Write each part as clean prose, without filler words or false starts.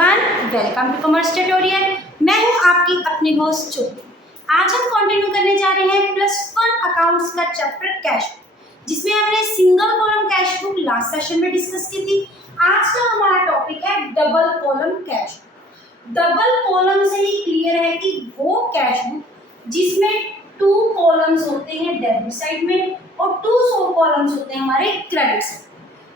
Everyone, welcome to commerce tutorial. मैं हूं आपकी अपनी होस्ट ज्योति। आज हम कंटिन्यू करने जा रहे हैं +1 अकाउंट्स का चैप्टर कैश बुक, जिसमें हमने single column cash book last session में डिस्कस की थी। आज का हमारा टॉपिक है double column cash book. Double column से ही क्लियर है कि वो कैश बुक जिसमें 2 कॉलम्स होते हैं डेबिट साइड में और 2 कॉलम्स होते हैं हमारे क्रेडिट साइड,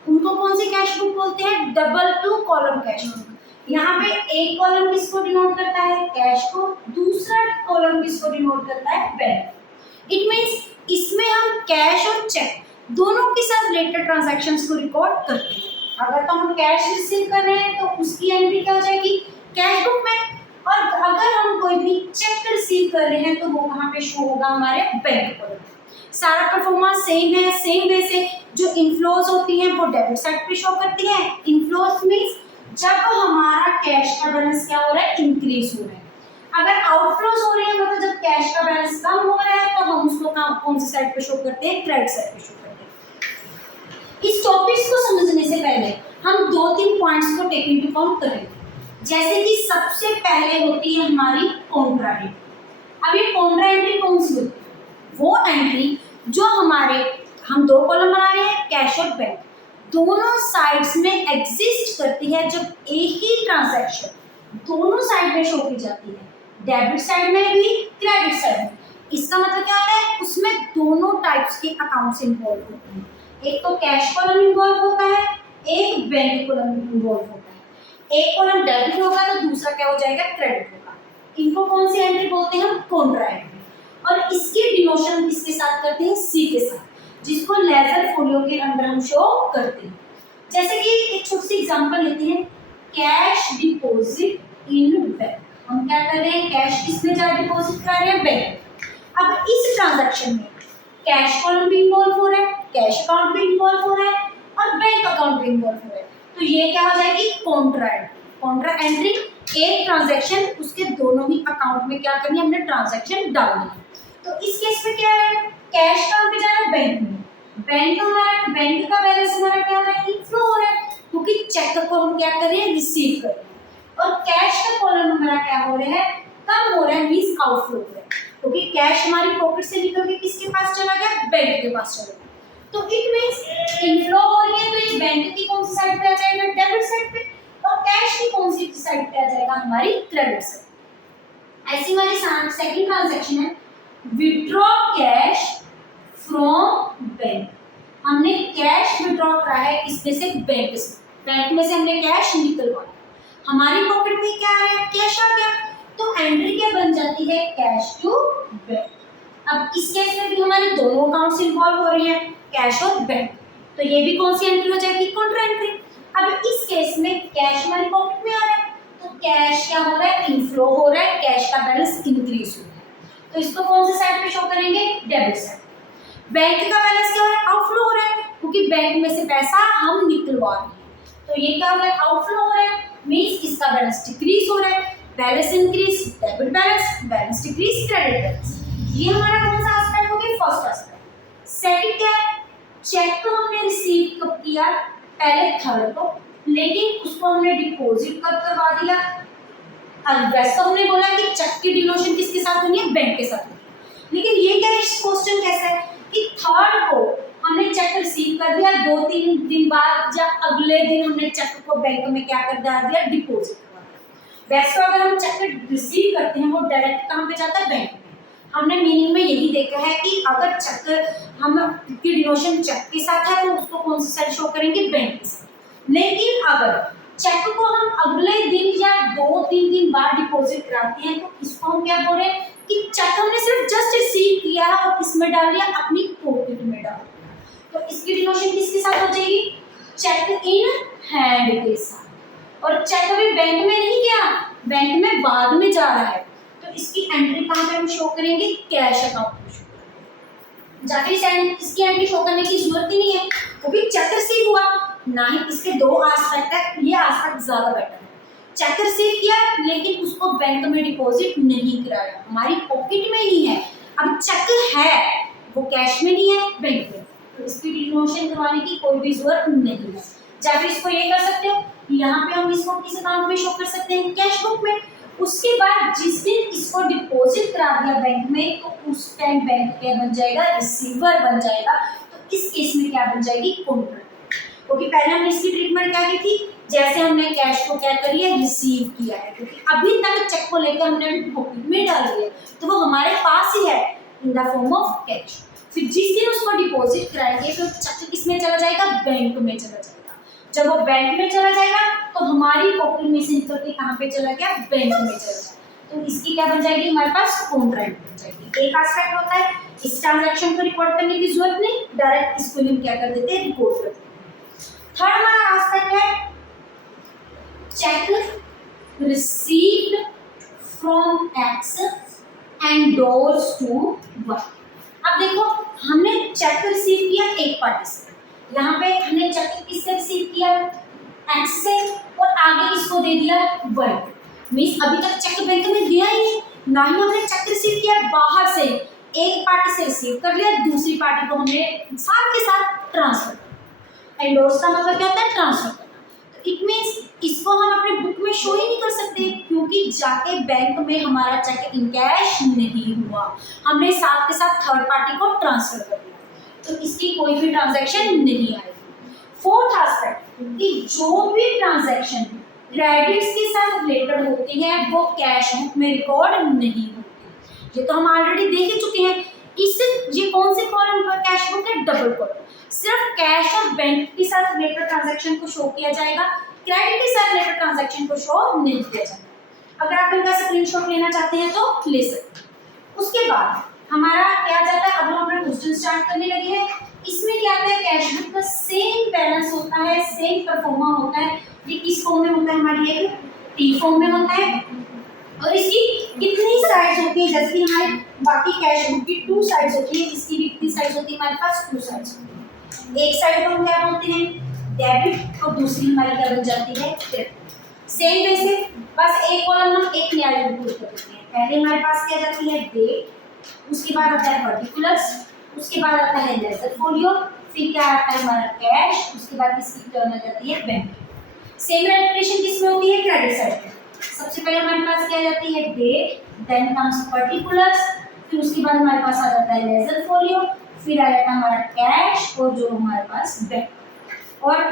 उनको कौन सी कैश बुक बोलते हैं? Double 2 column cash book. यहाँ पे एक कॉलम किसको डिनोट करता है? कैश को। दूसरा कॉलम किसको डिनोट करता है? बैंक। इट मींस इसमें हम कैश और चेक दोनों के साथ रिलेटेड ट्रांजैक्शंस को रिकॉर्ड करते हैं। अगर तो हम कैश रिसीव कर रहे हैं तो उसकी एंट्री क्या हो जाएगी? कैश बुक में। और अगर हम कोई भी चेक रिसीव कर रहे हैं तो वो कहाँ पे शो होगा? हमारे बैंक कॉलम। सारा परफॉर्मेंस सेम है। सेम वे से जो इनफ्लोज होती हैं वो डेबिट साइड पे शो करती हैं। इनफ्लोज मींस जब हमारा कैश का बैलेंस क्या हो रहा है? इंक्रीज हो रहा है। अगर आउटफ्लोज हो रही है मतलब जब कैश का बैलेंस कम हो रहा है तो हम उसको कौन सी साइड पे शो करते हैं? क्रेडिट साइड पे शो करते हैं। इस टॉपिक्स को समझने से पहले हम 2-3 पॉइंट्स को टेक इनटू अकाउंट करेंगे। जैसे कि सबसे पहले होती है हमारी कॉन्ट्रा एंट्री। अब ये कॉन्ट्रा एंट्री कौन सी होती है? वो एंट्री जो हमारे हम 2 कॉलम बना रहे हैं, कैश और बैंक, दोनों साइड्स में एग्जिस्ट करती है। जब एक ही ट्रांजैक्शन दोनों साइड में शो की जाती है, डेबिट साइड में भी क्रेडिट साइड में, इसका मतलब क्या होता है? उसमें दोनों टाइप्स के अकाउंट्स इन्वॉल्व होते हैं। एक तो कैश कॉलम इन्वॉल्व होता है, एक बैंक कॉलम इन्वॉल्व होता है। एक कॉलम डेबिट होगा तो दूसरा क्या हो जाएगा? क्रेडिट होगा। इनको कौन सी एंट्री बोलते हैं? हम कॉन्ट्रा एंट्री। और इसकी डिनोशन किसके साथ करते हैं? सी के साथ, जिसको लेजर फोलियो के अंदर हम शो करते हैं। जैसे कि एक छोटी सी एग्जांपल लेते हैं, कैश डिपॉजिट इन बैंक। हम क्या कर रहे हैं? कैश किसमें जा डिपॉजिट कर रहे हैं? बैंक। अब इस ट्रांजैक्शन में कैश कॉलम भी इन्वॉल्व हो रहा है, कैश अकाउंट भी इन्वॉल्व हो रहा है और बैंक अकाउंट भी इन्वॉल्व हो रहा है। तो ये क्या हो जाएगी? Contra entry. कॉन्ट्रा एंट्री एक ट्रांजैक्शन उसके दोनों ही अकाउंट में क्या करनी है? हमने ट्रांजैक्शन डालनी है। तो इस केस में क्या है? कैश कहाँ पे जा रहा है? बैंक में। बैंक का बैलेंस हमारा क्या हो रहा है? इनफ्लो हो रहा है, क्योंकि चेक को हम क्या कर रहे हैं? रिसीव कर रहे हैं। और कैश का कॉलम हमारा क्या हो रहा है? कम हो रहा है, मींस आउटफ्लो हो रहा है, क्योंकि कैश हमारी पॉकेट से निकल के किसके पास चला गया? बैंक के पास चला गया। तो इट मींस इनफ्लो हो रही है तो ये बैंक की कौन सी साइड पे आ जाएगा? डेबिट साइड पे। और कैश की कौन सी साइड पे आ जाएगा? हमारी क्रेडिट साइड। ऐसी हमारी सेकंड ट्रांजैक्शन है, विड्रॉ कैश फ्रॉम बैंक। हमने कैश विड्रॉ करा है इसमें से बैंक से, बैंक में से हमने कैश निकलवाया, हमारी पॉकेट में क्या है? कैश आ गया। तो एंट्री क्या बन जाती है? Cash to bank. अब इस केस में भी हमारे दोनों अकाउंट्स इन्वॉल्व हो रही हैं, कैश और बैंक, तो ये भी कौन सी एंट्री हो जाएगी? Contra entry. अब इस केस में कैश हमारी पॉकेट में आ रहा है तो कैश क्या हो रहा है? इनफ्लो हो रहा है, कैश का बैलेंस इंक्रीज हो रहा है, तो इसको कौन सी साइड पे शो करेंगे? Debit side. बैंक का बैलेंस क्या हो रहा है? आउटफ्लो हो रहा है, क्योंकि बैंक में से पैसा हम निकलवा रहे हैं, तो ये क्या हो रहा है? आउटफ्लो हो रहा है, मींस इसका बैलेंस डिक्रीज हो रहा है। Balance increase debit balance, balance decrease credit balance. ये हमारा कौन सा एस्पेक्ट हो गया? First aspect. सेकंड क्या है? चेक को हमने रिसीव कब किया? पहले 3rd को, लेकिन उसको हमने डिपॉजिट कब करवा दिया? वैसे तो हमने बोला कि चेक की डिनोशन किसके साथ होनी है? बैंक के साथ। लेकिन ये क्या क्वेश्चन कैसा है कि 3rd को हमने चेक रिसीव कर दिया, 2-3 दिन बाद या अगले दिन हमने चेक को बैंक में क्या कर दिया? डिपॉजिट करवा दिया। वैसे तो अगर हम चेक रिसीव करते हैं वो डायरेक्ट कहाँ पे जाता है? बैंक में। हमने मीनिंग में यही देखा है कि अगर चेक हम की डिनोशन चेक के साथ है तो उसको कौन सी साइड शो करेंगे? बैंक के साथ। लेकिन अगर चेक को हम अगले दिन या 2-3 दिन बाद डिपॉजिट कराते हैं तो इसको हम क्या बोल रहे हैं कि चेक हमने सिर्फ जस्ट रिसीव किया और इसमें डाल दिया, अपनी पॉकेट में डाल दिया, तो इसकी डिनोशन किसके साथ हो जाएगी? चेक इन हैंड के साथ। और चेक अभी बैंक में नहीं गया, बैंक में बाद में जा रहा है, तो इसकी एंट्री कहाँ पे हम शो करेंगे? कैश अकाउंट में शो करेंगे। जाके इसकी एंट्री शो करने की जरूरत ही नहीं है, क्योंकि चेक रिसीव हुआ ना। ही इसके 2 एस्पेक्ट है, ये एस्पेक्ट ज्यादा बेटर है। चेक रिसीव किया लेकिन उसको बैंक में डिपॉजिट नहीं कराया, हमारी पॉकेट में ही है। अब चेक है वो कैश में नहीं है, बैंक में, तो इसकी डिनोशन करवाने की कोई भी जरूरत नहीं है। या फिर इसको ये कर सकते हो यहाँ पे हम इसको किस अकाउंट में शो कर सकते हैं, कैश बुक में। उसके बाद जिस दिन इसको डिपॉजिट करा दिया बैंक में तो उस टाइम बैंक क्या बन जाएगा, रिसीवर बन जाएगा। तो इस केस में क्या बन जाएगी, कॉन्ट्रैक्ट। क्योंकि पहले हमने इसकी ट्रीटमेंट क्या की थी, जैसे हमने कैश को क्या कर लिया, रिसीव किया है, क्योंकि अभी तक चेक को लेकर हमने पॉकेट में डाल दिया तो वो हमारे पास ही है in the form of cash. फिर जिस दिन उसको डिपॉजिट कराएंगे तो चेक किस में चला जाएगा, बैंक में चला जाएगा। जब वो बैंक में चला जाएगा तो हमारी पॉकेट में से निकल के कहाँ पे चला गया, बैंक में चला जाएगा। तो इसकी क्या बन जाएगी, हमारे पास कॉन्ट्रैक्ट बन जाएगी। एक एस्पेक्ट होता है इस ट्रांजैक्शन को रिपोर्ट करने की जरूरत नहीं, डायरेक्ट इसको हम क्या कर देते हैं, रिपोर्ट कर देते हैं। थर्ड हमारा एस्पेक्ट है check received from X endorsed to Y. अब देखो हमने चेक रिसीव किया एक पार्टी से, यहाँ पे हमने चेक किससे रिसीव किया, एक्स से, और आगे इसको दे दिया वाई। मींस अभी तक चेक बैंक में दिया ही नहीं, ना ही हमने चेक रिसीव किया बाहर से, एक पार्टी से रिसीव कर लिया, दूसरी पार्टी को हमने साथ के साथ ट्रांसफर। एंडोर्स का मतलब क्या होता है, ट्रांसफर करना। तो इट मींस इसको हम अपने बुक में शो ही नहीं कर सकते क्योंकि जाके बैंक में हमारा चेक इन कैश नहीं हुआ, हमने साथ के साथ थर्ड पार्टी को ट्रांसफर कर दिया, तो इसकी कोई भी ट्रांजैक्शन नहीं आएगी। फोर्थ एस्पेक्ट कि जो भी ट्रांजैक्शन क्रेडिट्स के साथ रिलेटेड होती है वो कैश बुक में रिकॉर्ड नहीं होती। ये तो हम ऑलरेडी देख ही चुके हैं। ये कौन से कॉलम पर कैश बुक है, डबल कॉलम। सिर्फ कैश और बैंक के साथ रिलेटेड ट्रांजैक्शन को शो किया जाएगा, क्रेडिट के साथ रिलेटेड ट्रांजैक्शन को शो नहीं किया जाएगा। अगर आप इनका स्क्रीनशॉट लेना चाहते हैं तो ले सकते हैं। उसके बाद हमारा क्या जाता है, अब हम अपना क्वेश्चन स्टार्ट करने लगे हैं। इसमें क्या आता है, कैश बुक का सेम बैलेंस होता है, सेम परफॉर्मा होता है। ये किस फॉर्म में होता है, हमारी एक टी फॉर्म में होता है, और इसकी कितनी साइड्स होती है, जैसे कि हमारे बाकी कैश बुक की 2 साइड्स होती है, इसकी भी कितनी साइड्स होती है, हमारे पास 2 साइड्स होती है। एक साइड को हम क्या बोलते हैं, डेबिट, और दूसरी हमारी क्या बन जाती है, क्रेडिट। सेम वैसे बस एक कॉलम हम एक नया इंक्लूड कर देते हैं। पहले हमारे पास क्या जाती है, डेट, उसके बाद आता है पर्टिकुलर्स, उसके बाद आता है लेजर फोलियो, फिर क्या आता है हमारा कैश, उसके बाद इसकी टर्न आ जाती है बैंक। सेम रेपुटेशन किसमें होती है, क्रेडिट साइड पे। सबसे पहले हमारे पास क्या जाती है, डेट, देन कम्स पर्टिकुलर्स, फिर उसके बाद हमारे पास आ जाता है लेजर फोलियो, फिर आ जाता है हमारा कैश, और जो हमारे पास बैंक। और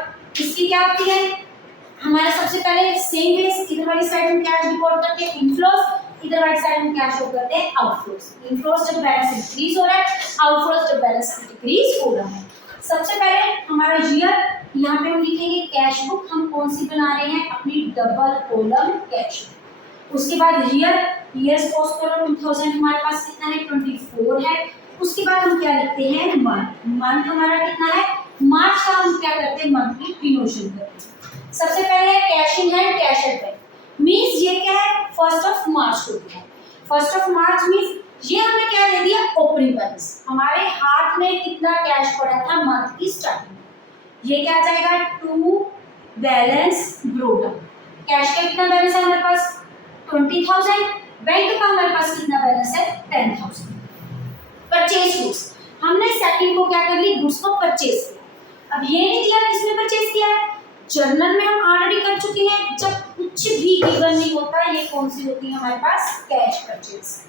इसकी क्या होती है, हमारा सबसे पहले सेम बेस, इधर वाली साइड में क्या रिपोर्ट करते हैं, इनफ्लोस, इधर वाली साइड में क्या शो करते हैं, आउटफ्लोस। इनफ्लोस जब बैलेंस इंक्रीज हो रहा है, आउटफ्लोस जब बैलेंस डिक्रीज हो रहा है। सबसे पहले हमारा ईयर, यहाँ पे हम लिखेंगे कैश बुक हम कौन सी बना रहे हैं, अपनी डबल कॉलम कैश। उसके बाद ईयर्स पोस्ट करो 2000 हमारे पास कितना है, 24 है। उसके बाद हम क्या लिखते हैं, मंथ हमारा कितना है, मार्च का हम क्या करते हैं, मंथ की डिनोशन करते हैं। सबसे पहले cash in hand, cash at bank, means ये क्या है, 1 मार्च को दिया है। 1 मार्च मींस ये हमें क्या दे दिया, ओपनिंग बैलेंस। हमारे हाथ में कितना कैश पड़ा था मंथ की स्टार्टिंग में, ये क्या आ जाएगा, टू बैलेंस ब्रोडन। कैश का कितना बैलेंस है हमारे पास, 20,000, बैंक का हमारे पास कितना बैलेंस है, 10,000। परचेज गुड्स, हमने सेकंड को क्या कर ली, गुड्स को परचेज किया। अब ये नहीं दिया किसने परचेज किया है, जर्नल में हम ऑलरेडी कर चुके हैं। जब कुछ भी गिवन नहीं होता, ये कौन सी होती है हमारे पास, कैश परचेज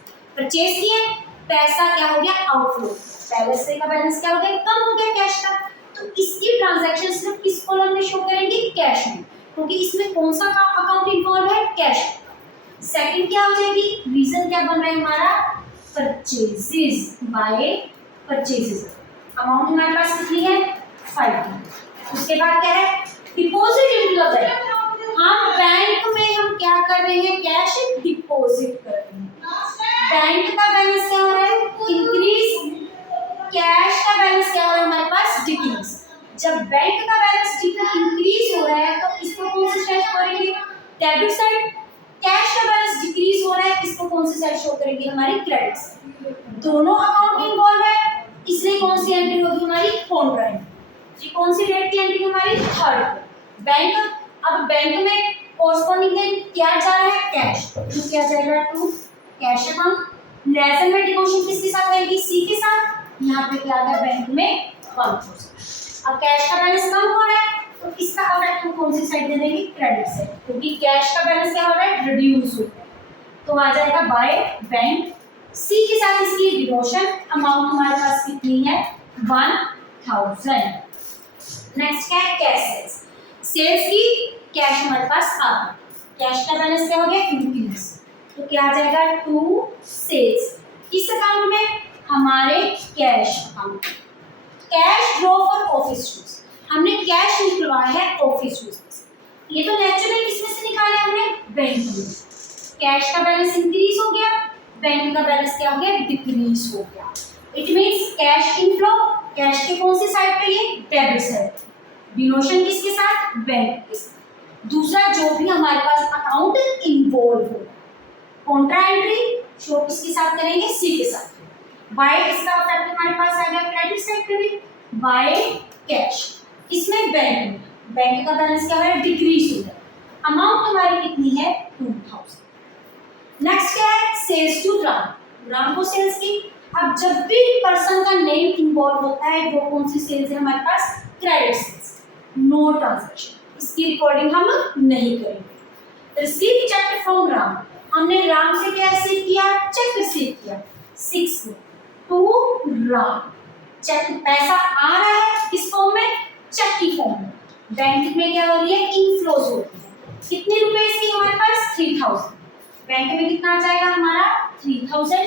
किए, पैसा क्या हो गया, आउटफ्लो, पहले से का बैलेंस क्या हो गया, कम हो गया कैश का। तो इसकी ट्रांजैक्शन सिर्फ किस कॉलम में शो करेंगे, कैश में, क्योंकि इसमें कौन सा अकाउंट इन्वॉल्व है, कैश। सेकंड क्या हो जाएगी, रीजन क्या बन रहा है हमारा, परचेजेस बाय परचेजेस। अमाउंट हमारे पास कितनी है, 5। उसके बाद क्या है, डिपॉजिट इनटू द बैंक। हम बैंक में हम क्या कर रहे हैं, कैश डिपॉजिट कर रहे हैं। बैंक का बैलेंस क्या हो रहा है, इंक्रीज, कैश का बैलेंस क्या हो रहा है हमारे पास, डिक्रीज। जब बैंक का बैलेंस इंक्रीज हो रहा है तो इसको कौन सी साइड करेंगे, डेबिट साइड। कैश का बैलेंस डिक्रीज हो रहा है, इसको कौन सी साइड शो करेंगे, हमारी क्रेडिट साइड। दोनों अकाउंट इन्वॉल्व है, इसलिए कौन सी एंट्री होगी हमारी, कॉन्ट्रैक्ट। ये कौन सी डेट की एंट्री हमारी, थर्ड। बैंक, अब बैंक में कोरस्पॉन्डिंग क्या जा रहा है, कैश, तो क्या जाएगा, टू कैश अकाउंट। लेजर में डिपोजिट किसके साथ रहेगी, सी के साथ। यहाँ पे क्या आ गया, बैंक में 1,000। अब कैश का बैलेंस कम हो रहा है तो इसका अफेक्ट हम कौन सी साइड दे देंगे, क्रेडिट साइड, क्योंकि कैश का बैलेंस क्या हो रहा है, रिड्यूस हो रहा है। तो आ जाएगा बाय बैंक। सी के साथ इसकी डिवोशन अमाउंट हमारे पास कितनी है, 1000। नेक्स्ट क्या है, कैश सेल्स। सेल्स की कैश हमारे पास आ गया, कैश का बैलेंस क्या हो गया, इंक्रीज। तो क्या आ जाएगा, टू सेल्स। किस अकाउंट में, हमारे cash account. Cash draw for office use, हमने कैश निकलवाया है ऑफिस यूज में। ये तो नेचुरली किसमें से निकाले हमने, बैंक में। कैश का बैलेंस इंक्रीज हो गया, बैंक का बैलेंस क्या हो गया, डिक्रीज हो गया। It means cash inflow, cash के कौन सी साइड पे, ये डेबिट साइड। डिनोशन किसके साथ, बैंक के साथ। दूसरा, जो भी हमारे पास अकाउंट इन्वॉल्व हो, कॉन्ट्रा एंट्री शो किसके साथ करेंगे, सी के साथ। बाय इसका अफेक्ट हमारे पास आ गया क्रेडिट साइड पे भी, बाय कैश। इसमें बैंक में, बैंक का बैलेंस क्या है, डिक्रीज हो गया। अमाउंट हमारी कितनी है, 2000। नेक्स्ट क्या है, सेल्स टू राम। राम को सेल्स की। अब जब भी पर्सन का नेम इन्वॉल्व होता है, वो कौन सी सेल्स है हमारे पास, क्रेडिट सेल्स, नो ट्रांजैक्शन। इसकी रिकॉर्डिंग हम नहीं करेंगे। रिसीव चेक फ्रॉम राम, हमने राम से क्या रिसीव किया, चेक रिसीव किया 6 टू राम। चेक पैसा आ रहा है किस फॉर्म में, चेक की फॉर्म में। बैंक में क्या हो रही है, इनफ्लोज हो रही है। कितने रुपए की हमारे पास, 3000। बैंक में कितना आ जाएगा हमारा, 3000।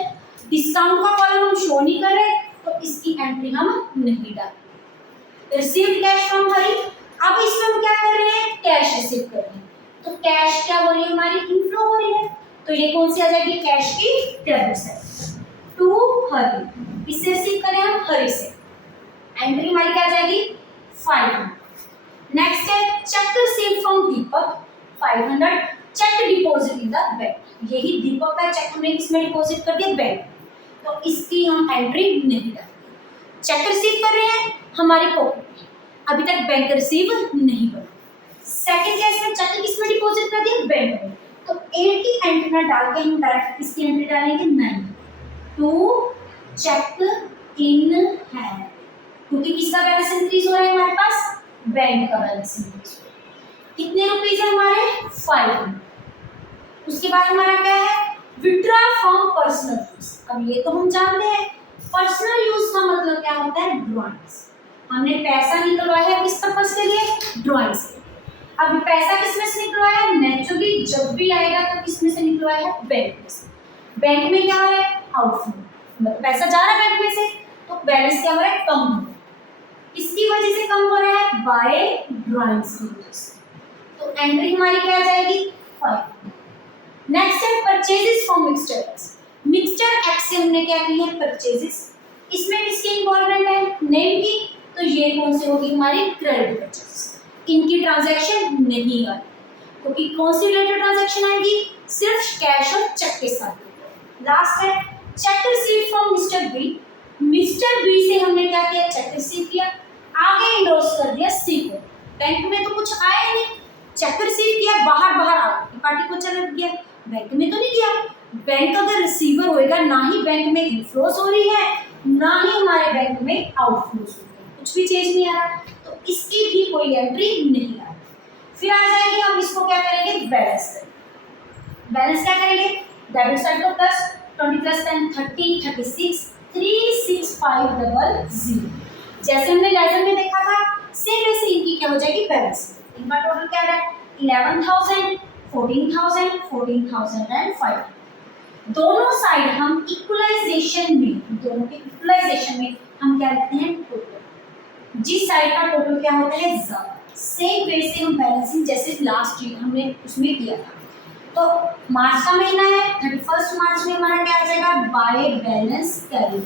डिस्काउंट का कॉलम हम शो नहीं कर रहे, तो इसकी एंट्री हम नहीं डालेंगे। रिसीव कैश फ्रॉम हरी, अब इसमें हम क्या कर रहे हैं, कैश रिसीव कर रहे हैं। तो कैश क्या हो रही है हमारी, इनफ्लो हो रही है। तो ये कौन सी आ जाएगी, कैश की डेबिट साइड, टू हरी। इससे रिसीव करें हम हरी से, एंट्री हमारी क्या आ जाएगी, 500। नेक्स्ट है check receive from Deepak 500, check deposit in the bank. यही दीपक का चेक हमने किसमें डिपॉजिट कर दिया, बैंक। तो इसकी हम एंट्री नहीं डालेंगे। चेक रिसीव कर रहे हैं हमारी पॉकेट में, अभी तक बैंक रिसीव नहीं बना। सेकंड केस में चेक किसमें डिपॉजिट कर दिया, बैंक में। तो ए की एंट्री ना डाल के हम डायरेक्ट किसकी एंट्री डालेंगे, 9 टू चेक इन हैंड, क्योंकि किसका बैलेंस इंक्रीज हो रहा है हमारे पास, बैंक का बैलेंस इंक्रीज हो रहा है। कितने रुपीस है हमारे, 500। उसके बाद हमारा क्या है, विड्रॉ फ्रॉम पर्सनल यूज। अब ये तो हम जानते हैं, पर्सनल यूज का मतलब क्या होता है, ड्राइंग्स। हमने पैसा निकलवाया है किस पर्पस के लिए, ड्राइंग से। अब पैसा किसमें से निकलवाया है, नेचुरली जब भी आएगा तो किसमें से निकलवाया है, बैंक में से। बैंक में क्या हो रहा है, आउटफ्लो, मतलब पैसा जा रहा है बैंक में से, तो बैलेंस क्या हो रहा है, कम हो रहा है। इसकी वजह से कम हो रहा है, बाय ड्राइंग्स की वजह से। तो एंट्री हमारी क्या आ जाएगी, 5। नेक्स्ट है purchases from mixture x. Mixture x से हमने क्या की है, परचेजेस। इसमें किसकी इन्वॉल्वमेंट है, नेम की। तो ये कौन सी होगी हमारी, क्रेडिट परचेज। इनकी ट्रांजैक्शन नहीं आएगी, क्योंकि कौन सी रिलेटेड ट्रांजैक्शन आएगी, सिर्फ कैश और चेक के साथ। लास्ट है check receive from mister B. Mister B से हमने क्या किया, चेक रिसीव किया, आगे इंडोर्स कर दिया सी को। बैंक में तो कुछ आया नहीं, चेक रिसीव किया, बाहर बाहर आ पार्टी को चला गया, बैंक में तो नहीं किया। बैंक अगर रिसीवर होएगा, ना ही बैंक में इनफ्लोस हो रही है, ना ही हमारे बैंक में आउटफ्लोस हो रही है, कुछ भी चेंज नहीं आ रहा, तो इसकी भी कोई एंट्री नहीं आ रही। फिर आ जाएगी, हम इसको क्या करेंगे, बैलेंस करेंगे। बैलेंस क्या करेंगे, डेबिट साइड को प्लस 20 + 10 30 36 36500। जैसे हमने लेसन में देखा था, सेम वैसे इनकी क्या हो जाएगी, बैलेंस। इनका टोटल क्या है, 11,000 14,000 14,000 एंड 5। दोनों साइड हम इक्वलाइजेशन में, दोनों के इक्वलाइजेशन में हम क्या लिखते हैं, टोटल। जिस साइड का टोटल क्या होता है, ज्यादा। सेम वे से हम बैलेंसिंग जैसे लास्ट ईयर हमने उसमें किया था। तो मार्च का महीना है, 31 मार्च में हमारा क्या आ जाएगा, by balance carry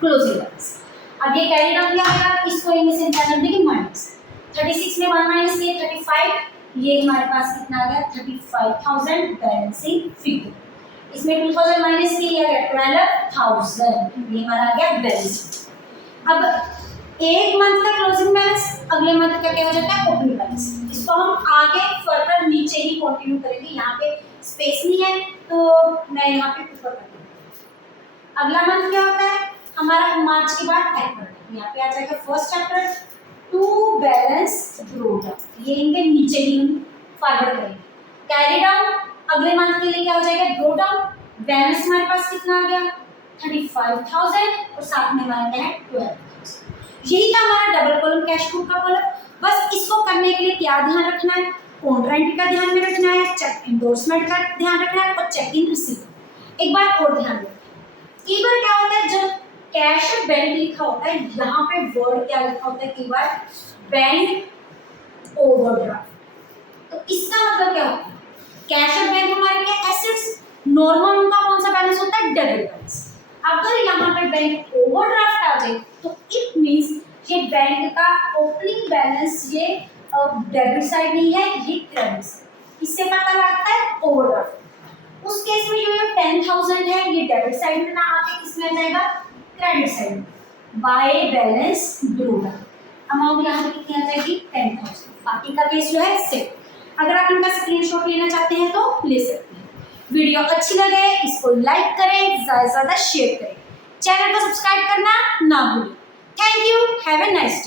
closing balance. अब ये कैरी डाउन क्या आएगा, इसको इनमें से निकाल देंगे माइनस 36 में 1 माइनस किए 35, ये हमारे पास कितना आ गया, 35,000 बैलेंसिंग फिगर। इसमें 2000 माइनस किया गया 12,000, ये हमारा आ गया बैलेंस। अब एक मंथ का क्लोजिंग बैलेंस, अगले मंथ का क्या हो जाता है, ओपनिंग बैलेंस। इसको हम आगे फर्दर नीचे ही कंटिन्यू करेंगे, यहाँ पे स्पेस नहीं है तो मैं यहाँ पे ऊपर कर दूँगी। अगला मंथ क्या होता है हमारा, मार्च के बाद अप्रैल, यहाँ पे आ जाएगा first April to balance draw down, ये इनके नीचे ही फॉरवर्ड करेंगे। कैरी डाउन अगले मंथ के लिए क्या हो जाएगा, ड्रॉ डाउन। बैलेंस हमारे पास कितना आ गया 35,000 और साथ में हमारा क्या है 12,000। यही था हमारा डबल कॉलम कैश बुक का कॉलम। बस इसको करने के लिए क्या ध्यान रखना है, कॉन्ट्रा का ध्यान में रखना है, चेक इंडोर्समेंट का ध्यान रखना है और चेक इन रिसीट। एक बात और ध्यान रखना, कई बार क्या होता है जब कैश बैंक लिखा होता है यहाँ पे वर्ड क्या लिखा होता है, कई बार बैंक ओवरड्राफ्ट। तो इसका मतलब क्या होता है, कैश और बैंक हमारे क्या एसेट्स, नॉर्मल उनका कौन सा बैलेंस होता है, डेबिट बैलेंस। अगर यहाँ पे बैंक ओवरड्राफ्ट आ जाए तो इट मींस ये बैंक का ओपनिंग बैलेंस ये डेबिट साइड नहीं है, ये क्रेडिट साइड। इससे पता लगता है ओवरड्राफ्ट। उस केस में जो ये 10,000 है ये डेबिट साइड में ना आके किसमें आ जाएगा, क्रेडिट साइड में। By balance draw down amount यहाँ पे कितनी आ जाएगी 10,000। बाकी का केस जो है सेम। अगर आप इनका स्क्रीनशॉट लेना चाहते हैं तो ले सकते हैं। वीडियो अच्छी लगे इसको लाइक करें, ज्यादा से ज्यादा शेयर करें, चैनल को सब्सक्राइब करना ना भूलें। Thank you, have a nice day.